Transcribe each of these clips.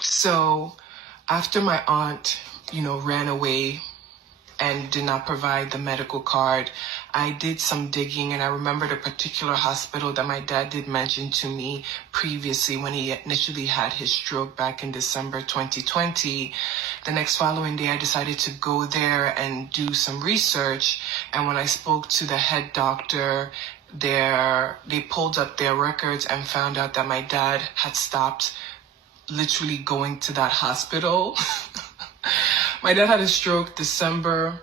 So after my aunt, ran away and did not provide the medical card, I did some digging, and I remembered a particular hospital that my dad did mention to me previously when he initially had his stroke back in December 2020. The next following day, I decided to go there and do some research. And when I spoke to the head doctor, they pulled up their records and found out that my dad had stopped literally going to that hospital. My dad had a stroke December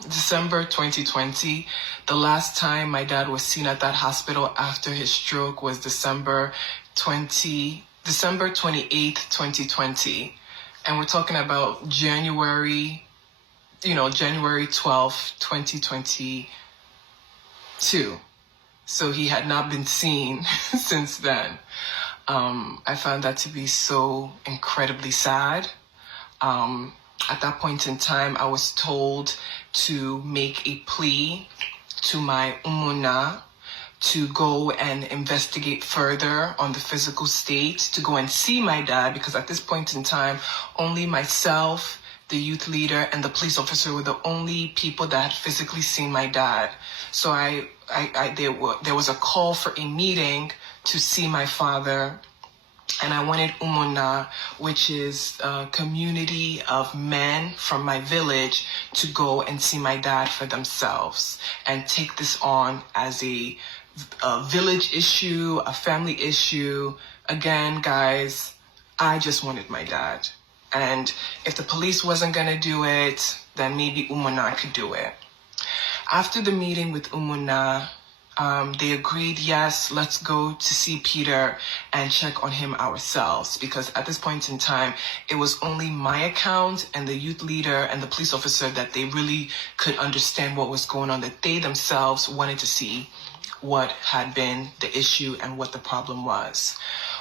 2020. The last time my dad was seen at that hospital after his stroke was December 28th, 2020. And we're talking about January 12th, 2022. So he had not been seen since then. I found that to be so incredibly sad. At that point in time, I was told to make a plea to my umuna to go and investigate further on the physical state, to go and see my dad, because at this point in time, only myself, the youth leader, and the police officer were the only people that had physically seen my dad. So there was a call for a meeting to see my father. And I wanted Umuna, which is a community of men from my village, to go and see my dad for themselves and take this on as a village issue, a family issue. Again, guys, I just wanted my dad. And if the police wasn't going to do it, then maybe Umuna could do it. After the meeting with Umuna, they agreed, yes, let's go to see Peter and check on him ourselves, because at this point in time, it was only my account and the youth leader and the police officer that they really could understand what was going on, that they themselves wanted to see what had been the issue and what the problem was.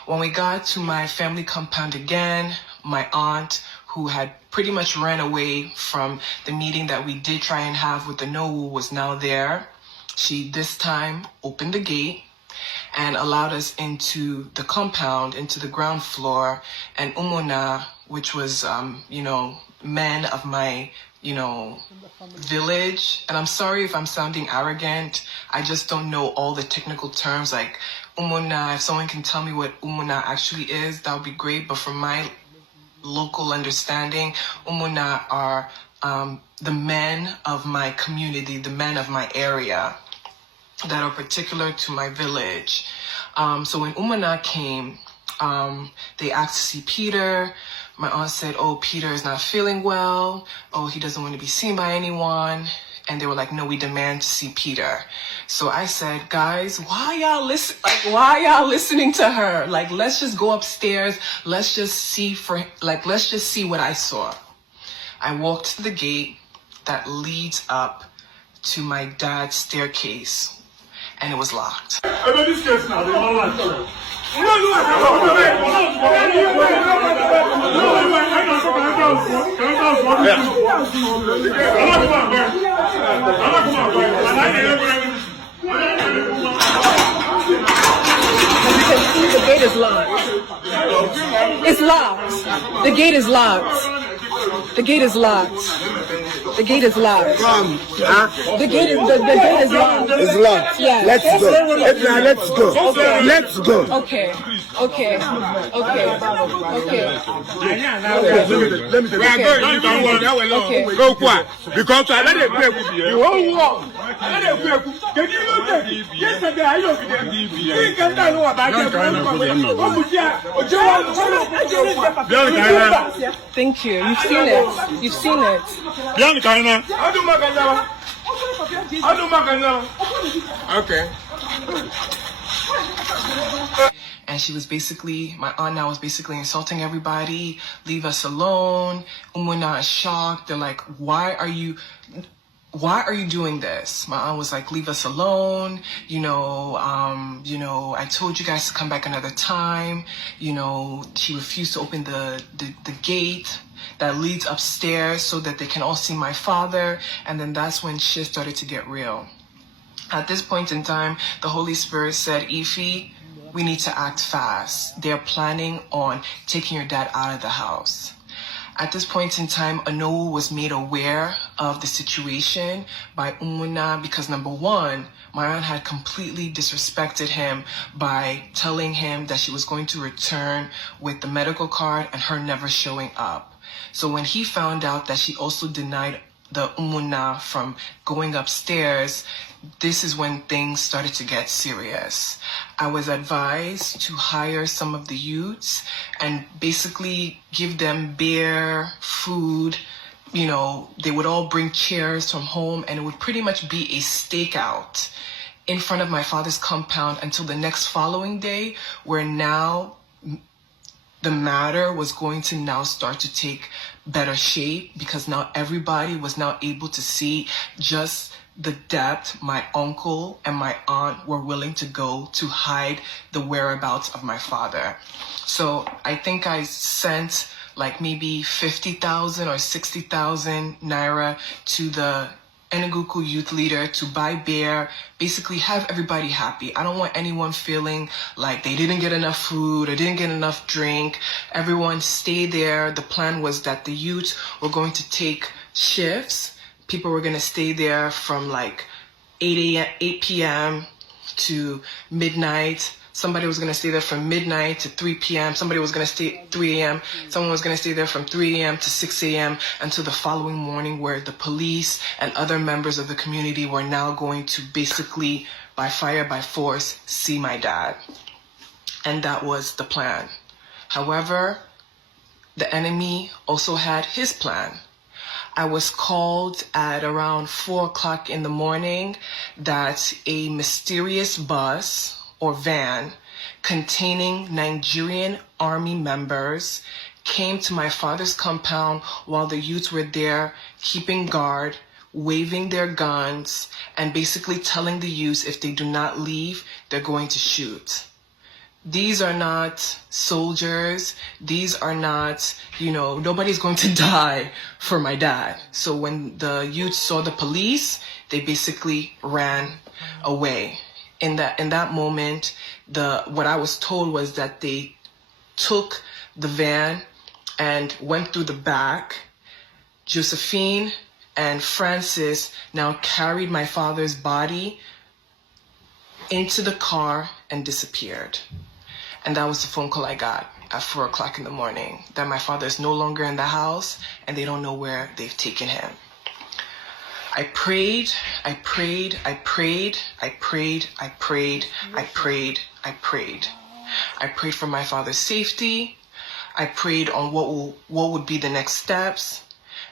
When we got to my family compound again, my aunt, who had pretty much ran away from the meeting that we did try and have with the NOWU, was now there. She this time opened the gate and allowed us into the compound, into the ground floor. And Umuna, which was, men of my, village. And I'm sorry if I'm sounding arrogant. I just don't know all the technical terms. Like Umuna, if someone can tell me what Umuna actually is, that would be great. But from my local understanding, Umuna are the men of my community, the men of my area that are particular to my village. So when Umuna came, they asked to see Peter. My aunt said, oh, Peter is not feeling well. Oh, he doesn't want to be seen by anyone. And they were like, no, we demand to see Peter. So I said, guys, why y'all listening to her? Like, let's just go upstairs. Let's just see what I saw. I walked to the gate that leads up to my dad's staircase, and it was locked. The gate is locked. It's locked. The gate is locked. The gate is locked. The gate is locked. The gate is locked. It's locked. Yeah. Let's go. Let's go. Let's go. Okay. Okay. Okay. Okay. Let me go quiet. Because I let it play with you. You won't walk. Let it play. Can you look at it? Yesterday, I looked at it. You can't know about it. Thank you. You've seen it. You've seen it. Okay. And she was basically, my aunt now was basically insulting everybody. Leave us alone. Umuna is shocked. They're like, why are you doing this? My aunt was like, leave us alone. I told you guys to come back another time. She refused to open the gate that leads upstairs so that they can all see my father. And then that's when shit started to get real. At this point in time, the Holy Spirit said, Ify, we need to act fast. They're planning on taking your dad out of the house. At this point in time, Anowu was made aware of the situation by Umuna because, number one, my aunt had completely disrespected him by telling him that she was going to return with the medical card and her never showing up. So when he found out that she also denied the Umuna from going upstairs, this is when things started to get serious. I was advised to hire some of the youths and basically give them beer, food. You know, they would all bring chairs from home and it would pretty much be a stakeout in front of my father's compound until the next following day, where now the matter was going to now start to take better shape because now everybody was now able to see just the depth my uncle and my aunt were willing to go to hide the whereabouts of my father. So I think I sent like maybe 50,000 or 60,000 naira to the Enugu youth leader to buy beer, basically have everybody happy. I don't want anyone feeling like they didn't get enough food or didn't get enough drink. Everyone stay there. The plan was that the youth were going to take shifts. People were going to stay there from like 8 p.m. to midnight. Somebody was going to stay there from midnight to 3 p.m. Somebody was going to stay 3 a.m. Someone was going to stay there from 3 a.m. to 6 a.m. until the following morning, where the police and other members of the community were now going to basically, by fire, by force, see my dad. And that was the plan. However, the enemy also had his plan. I was called at around 4 o'clock in the morning that a mysterious bus or van containing Nigerian army members came to my father's compound while the youths were there keeping guard, waving their guns, and basically telling the youths if they do not leave, they're going to shoot. These are not soldiers. These are not, nobody's going to die for my dad. So when the youth saw the police, they basically ran away. In that moment, what I was told was that they took the van and went through the back. Josephine and Francis now carried my father's body into the car and disappeared. And that was the phone call I got at 4 o'clock in the morning, that my father is no longer in the house and they don't know where they've taken him. I prayed, I prayed, I prayed, I prayed, I prayed, I prayed, I prayed. I prayed for my father's safety. I prayed on what would be the next steps.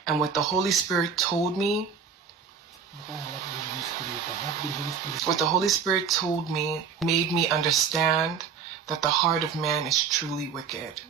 And what the Holy Spirit told me, made me understand that the heart of man is truly wicked.